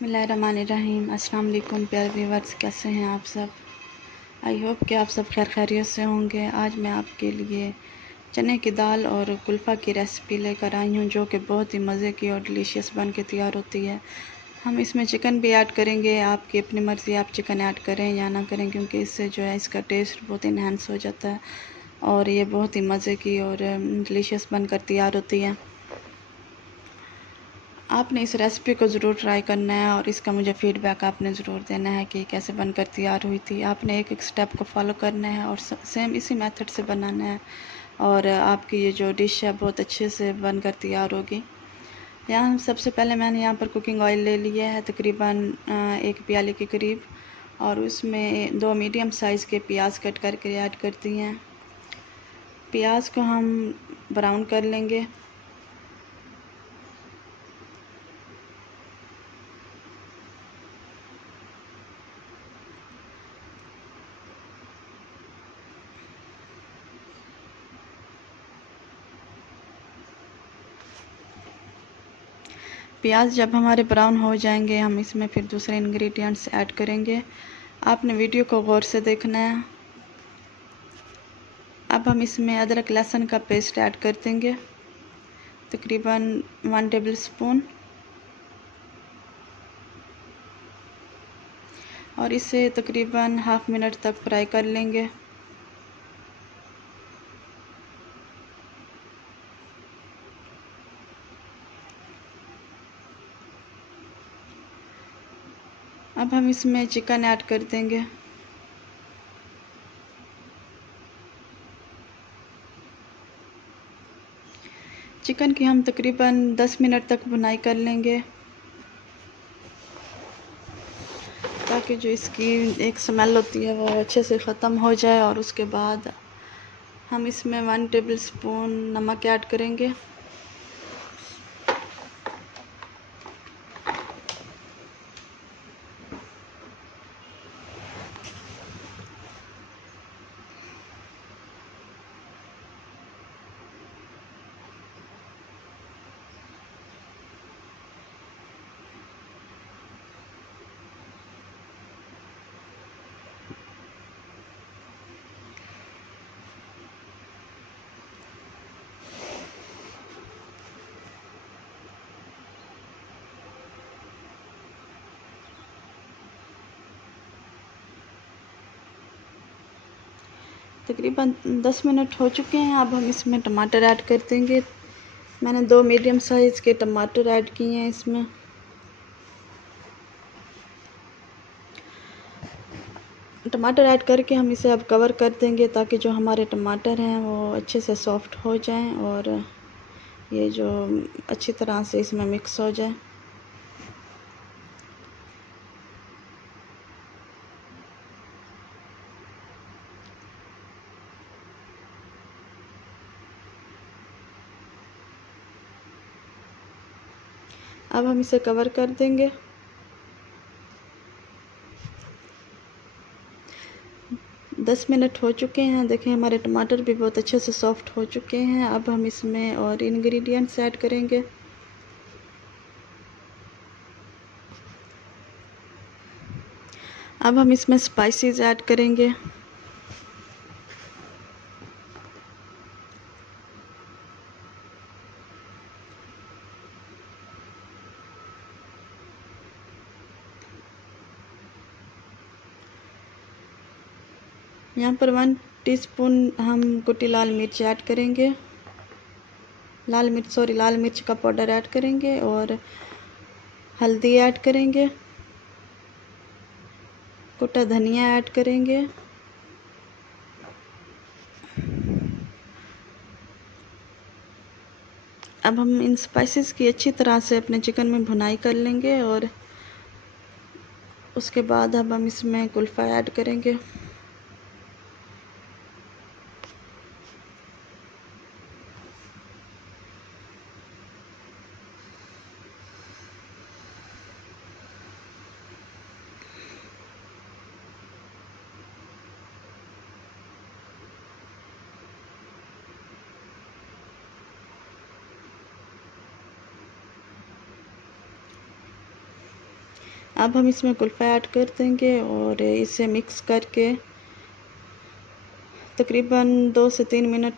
बिस्मिल्लाहिर्रहमानिर्रहीम। अस्सलाम वालेकुम प्यारे व्यूअर्स, कैसे हैं आप सब। आई होप कि आप सब खैर खैरियत से होंगे। आज मैं आपके लिए चने की दाल और कुल्फ़ा की रेसिपी लेकर आई हूँ, जो कि बहुत ही मज़े की और डिलीशियस बन के तैयार होती है। हम इसमें चिकन भी ऐड करेंगे, आपकी अपनी मर्ज़ी, आप चिकन ऐड करें या ना करें, क्योंकि इससे जो है इसका टेस्ट बहुत इन्हेंस हो जाता है और ये बहुत ही मज़े की और डिलीशियस बनकर तैयार होती है। आपने इस रेसिपी को ज़रूर ट्राई करना है और इसका मुझे फ़ीडबैक आपने ज़रूर देना है कि कैसे बनकर तैयार हुई थी। आपने एक एक स्टेप को फॉलो करना है और सेम इसी मेथड से बनाना है और आपकी ये जो डिश है बहुत अच्छे से बनकर तैयार होगी। यहाँ सबसे पहले मैंने यहाँ पर कुकिंग ऑयल ले लिया है, तकरीबन 1 प्याली के करीब, और उसमें 2 मीडियम साइज़ के प्याज कट करके ऐड करती हैं। प्याज को हम ब्राउन कर लेंगे। प्याज जब हमारे ब्राउन हो जाएंगे, हम इसमें फिर दूसरे इंग्रेडिएंट्स ऐड करेंगे। आपने वीडियो को गौर से देखना है। अब हम इसमें अदरक लहसुन का पेस्ट ऐड कर देंगे, तकरीबन 1 टेबल स्पून, और इसे तकरीबन हाफ मिनट तक फ्राई कर लेंगे। अब हम इसमें चिकन ऐड कर देंगे। चिकन की हम तकरीबन 10 मिनट तक भुनाई कर लेंगे, ताकि जो इसकी एक स्मेल होती है वो अच्छे से ख़त्म हो जाए। और उसके बाद हम इसमें 1 टेबल स्पून नमक ऐड करेंगे। तकरीबन 10 मिनट हो चुके हैं। अब हम इसमें टमाटर ऐड कर देंगे। मैंने 2 मीडियम साइज़ के टमाटर ऐड किए हैं इसमें। टमाटर ऐड करके हम इसे अब कवर कर देंगे, ताकि जो हमारे टमाटर हैं वो अच्छे से सॉफ़्ट हो जाएं और ये जो अच्छी तरह से इसमें मिक्स हो जाए। अब हम इसे कवर कर देंगे। 10 मिनट हो चुके हैं। देखें, हमारे टमाटर भी बहुत अच्छे से सॉफ़्ट हो चुके हैं। अब हम इसमें और इंग्रेडिएंट्स ऐड करेंगे। अब हम इसमें स्पाइसेस ऐड करेंगे। यहाँ पर 1 टीस्पून हम कुटी लाल मिर्च ऐड करेंगे। लाल मिर्च का पाउडर ऐड करेंगे और हल्दी ऐड करेंगे, कुटा धनिया ऐड करेंगे, अब हम इन स्पाइसेस की अच्छी तरह से अपने चिकन में भुनाई कर लेंगे और उसके बाद अब हम इसमें कुल्फ़ा ऐड करेंगे। अब हम इसमें कुल्फ़ा ऐड कर देंगे और इसे मिक्स करके तकरीबन 2 से 3 मिनट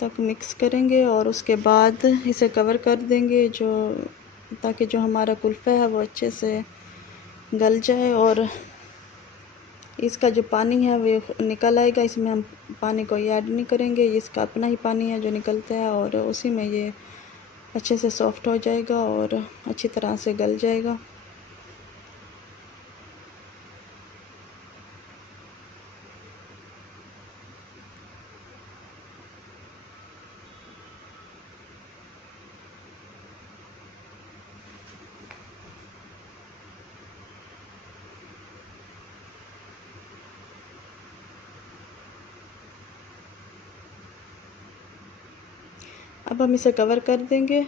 तक मिक्स करेंगे और उसके बाद इसे कवर कर देंगे ताकि जो हमारा कुल्फ़ा है वो अच्छे से गल जाए और इसका जो पानी है वो निकल आएगा। इसमें हम पानी कोई ऐड नहीं करेंगे, इसका अपना ही पानी है जो निकलता है और उसी में ये अच्छे से सॉफ्ट हो जाएगा और अच्छी तरह से गल जाएगा। अब हम इसे कवर कर देंगे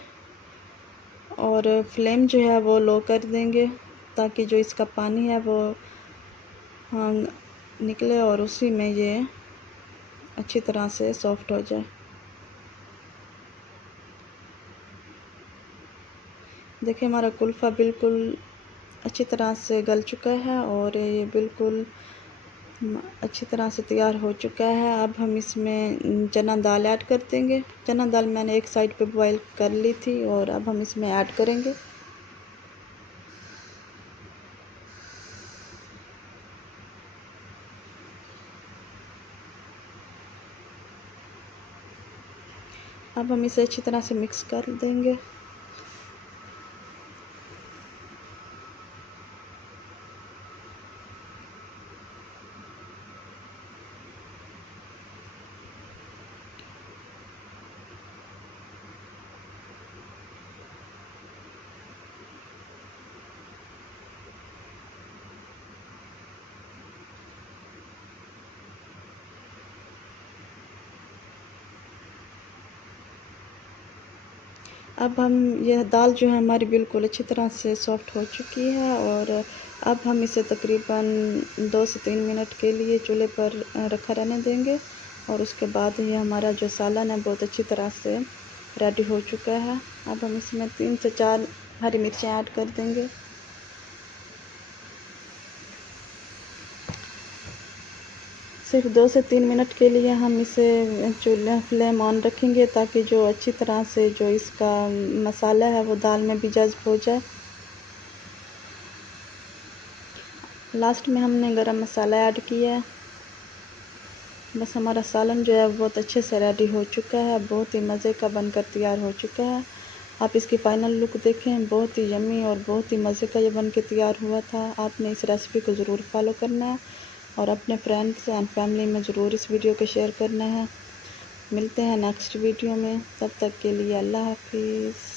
और फ्लेम जो है वो लो कर देंगे ताकि जो इसका पानी है वो निकले और उसी में ये अच्छी तरह से सॉफ्ट हो जाए। देखिए हमारा कुल्फ़ा बिल्कुल अच्छी तरह से गल चुका है और ये बिल्कुल अच्छी तरह से तैयार हो चुका है। अब हम इसमें चना दाल ऐड कर देंगे। चना दाल मैंने एक साइड पे बॉईल कर ली थी और अब हम इसमें ऐड करेंगे। अब हम इसे अच्छी तरह से मिक्स कर देंगे। अब हम यह दाल जो है हमारी बिल्कुल अच्छी तरह से सॉफ्ट हो चुकी है और अब हम इसे तकरीबन 2 से 3 मिनट के लिए चूल्हे पर रखा रहने देंगे और उसके बाद ये हमारा जो सालन है बहुत अच्छी तरह से रेडी हो चुका है। अब हम इसमें 3 से 4 हरी मिर्चें ऐड कर देंगे। सिर्फ 2 से 3 मिनट के लिए हम इसे चूल्हा फ्लेम ऑन रखेंगे ताकि जो अच्छी तरह से जो इसका मसाला है वो दाल में भी जज़्ब हो जाए। लास्ट में हमने गरम मसाला ऐड किया है। बस हमारा सालन जो है बहुत अच्छे से रेडी हो चुका है, बहुत ही मज़े का बनकर तैयार हो चुका है। आप इसकी फ़ाइनल लुक देखें, बहुत ही यम्मी और बहुत ही मज़े का ये बन के तैयार हुआ था। आपने इस रेसिपी को ज़रूर फॉलो करना है और अपने फ्रेंड्स एंड फैमिली में ज़रूर इस वीडियो को शेयर करना है। मिलते हैं नेक्स्ट वीडियो में, तब तक के लिए अल्लाह हाफिज़।